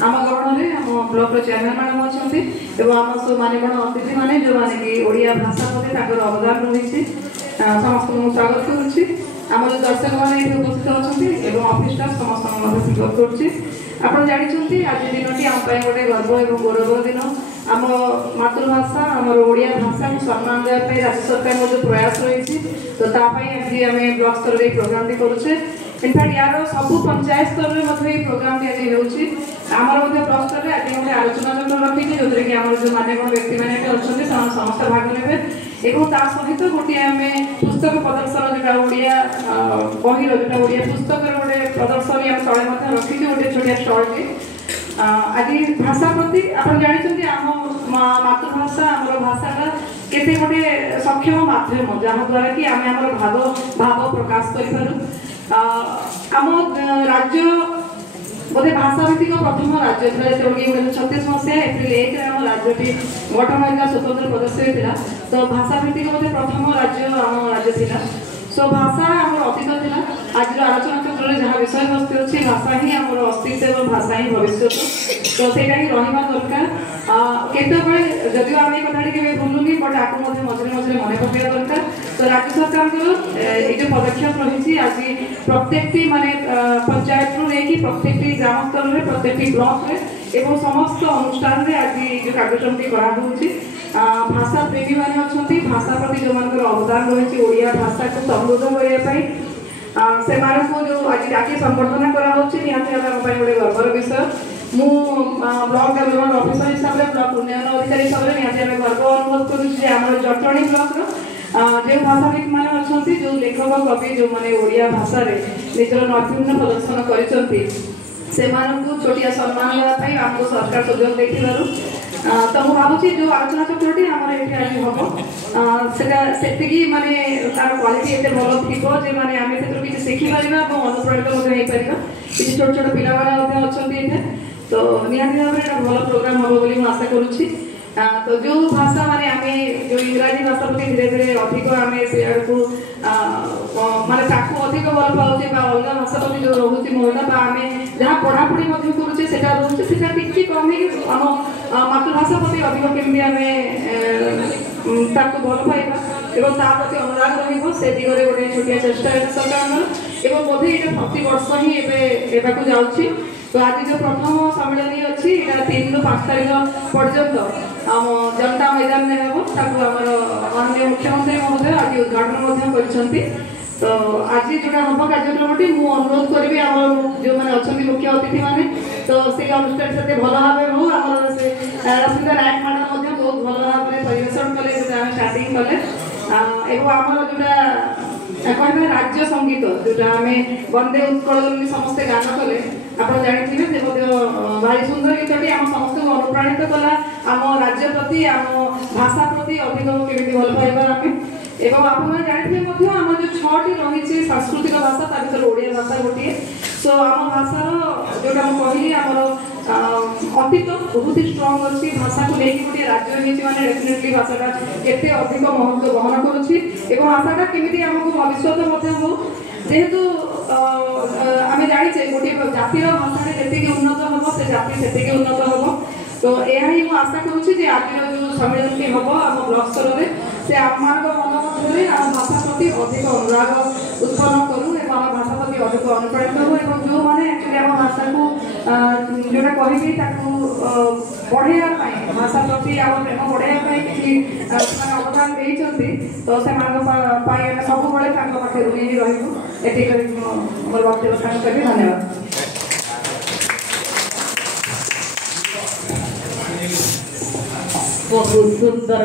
आम गहन में आम ब्लॉक चेयरमैन मैडम अच्छा आम सब मानगण अतिथि मैंने जो मैंने कि ओडिया भाषा प्रति अवदान रही समस्त स्वागत करुच्ची आम जो दर्शक मैंने उपस्थित अच्छा ऑफिस स्टाफ समस्त स्वागत करुच्ची आप जानते आज दिन आम गोटे गर्व और गौरव दिन आम मातृभाषा आम ओडिया भाषा को सम्मान देवाई राज्य सरकार जो प्रयास रही तो आज आम ब्लॉक स्तर में प्रोग्राम करुचे इनफैक्ट यार सब पंचायत स्तर में प्रोग्राम आज होमर ब्लॉक स्तर में आज गोटे आलोचना चक्र रखी जो कि आम जो मान्यगण व्यक्ति मैंने अच्छा समस्त भाग ने सहित गोटे आम पुस्तक प्रदर्शन जोटा ओडिया बहिर जो ओडिया पुस्तक गोटे प्रदर्शनी आम तले रखी गोटे छोटिया स्टल आज भाषा प्रति आप जानते आम मातृभाषा आम भाषाटा केते गोटे सक्षम माध्यम जहाँद्वारा कि आम आम भाव प्रकाश करूँ आम राज्य बोधे भाषा भित्तिक प्रथम राज्य था जो 1936 मसीहा एप्रिल 1 आम राज्य गठन होगा स्वतंत्र प्रदेश होता तो भाषा भित्तिक बोधे प्रथम राज्य आम राज्य था सो भाषा आम अतीत था आज आलोचना चक्र जहाँ विषय वस्तु अच्छी भाषा ही आम अस्तित्व और भाषा ही भविष्य तो सहीटा ही रहा दरकार केतबे जदिव आम कथा के भूलुनी बट आपको मझे मझे मन पकड़ा दरकार तो राज्य सरकार ये जो पदक्षेप रही आज प्रत्येक माने पंचायत रू लेकिन प्रत्येक ग्राम स्तर में प्रत्येक ब्लॉक में एवं समस्त अनुष्ठान में आज जो कार्यक्रम कराई भाषा प्रेमी मैंने अच्छा भाषा प्रति जो मान अवदान रही ओडिया भाषा को समृद्ध करने से जो आज डाकी संबर्धना कराई गोटे गर्वर विषय मु ब्लॉक डेवलपमेंट ऑफिसर हिसाब से ब्लॉक उन्नयन अधिकारी हिसाब से निहाती आम गर्व अनुभव करुँ जटणी ब्लॉक जो भाषाविद मैंने अच्छा जो लेखक कवि जो मैंने ओडिया भाषा निजर नैपुण्य प्रदर्शन कर छोटिया सम्मान देवाई आमको सरकार सुजोग देखिलु तो मुझे भावुँ जो आलोचना चक्रटी आम ये आज हम से माने तार क्वालिटी एत भल थी माने आम कि शिखिपर और अनुप्राणित किसी छोट छोट पिला अच्छा तो निहाती भाव में भल प्रोग्राम हम बोली आशा करुँची तो जो भाषा माने आम जो इंग्राजी भाषा प्रति धीरे धीरे अधिक आम से आड़ माने अधिक भल पाचे अलग भाषा प्रति जो रोचे मोहता आम जहाँ पढ़ापढ़ी करुचे टी कम आम मातृभाषा प्रति अधिक केमी आम भल पाइबा एवं प्रति अनुराग रे दिगरे गोटे छोटिया चेष्टा सरकार एवं बोधे ये प्रति वर्ष ही एवं जाऊँगी तो आज जो प्रथम सम्मेलन अच्छी 3 ରୁ 5 तारीख पर्यंत आम जनता मैदान में हम माननीय मुख्यमंत्री महोदय आज उद्घाटन कर तो आज जोटा हम कार्यक्रमटी मुझे अनुरोध करी आम जो मैंने अच्छा मुख्य अतिथि मैंने तो से अनुष्ठान से भल भाव हो आम रश्मिता नायक मैडम बहुत भल भाव में परिवेशन कले स्टार्टिंग कले एवं आम जोटा कहते राज्य संगीत जोटा आम वंदे उत्कल समस्ते गान कले आप जानते भारी सुंदर गीतटी आम समस्त को अनुप्राणित कला आम राज्य प्रति आम भाषा प्रति अधिक केमी भल पाइबा आम एवं आप जानते आम जो 6टी रही सांस्कृतिक भाषा ता भर ओडिया भाषा गोटे सो आम भाषार जोटा कहली आम अतीत बहुत ही स्ट्रंग अच्छी भाषा को लेकिन गोटे राज्य मैंने डेफिनेटली भाषाटा केते अधिक महत्व बहन करुच्ची भाषाटा केमी आमको भविष्य हो जेहेतु आम जाचे गोटे जातिर भाषा जी उन्नत हम से जाति से उन्नत हम तो यह ही मुझे आशा करुँची आज जो सम्मेलन हम आम ब्लॉक स्तर में से आम मन मध्य आम भाषा प्रति अधिक अनुराग उत्पन्न करूँ आम भाषा प्रति अधिक अनुप्राणित हो जो मैंने एक्चुअली आम भाषा को जोटा कह बढ़ाई भाषा प्रति आम प्रेम बढ़ाई किसी अवदान देते तो से सब पाखे ऋणी रही मोर वक्तव्य साइन करी धन्यवाद। बहुत सुंदर।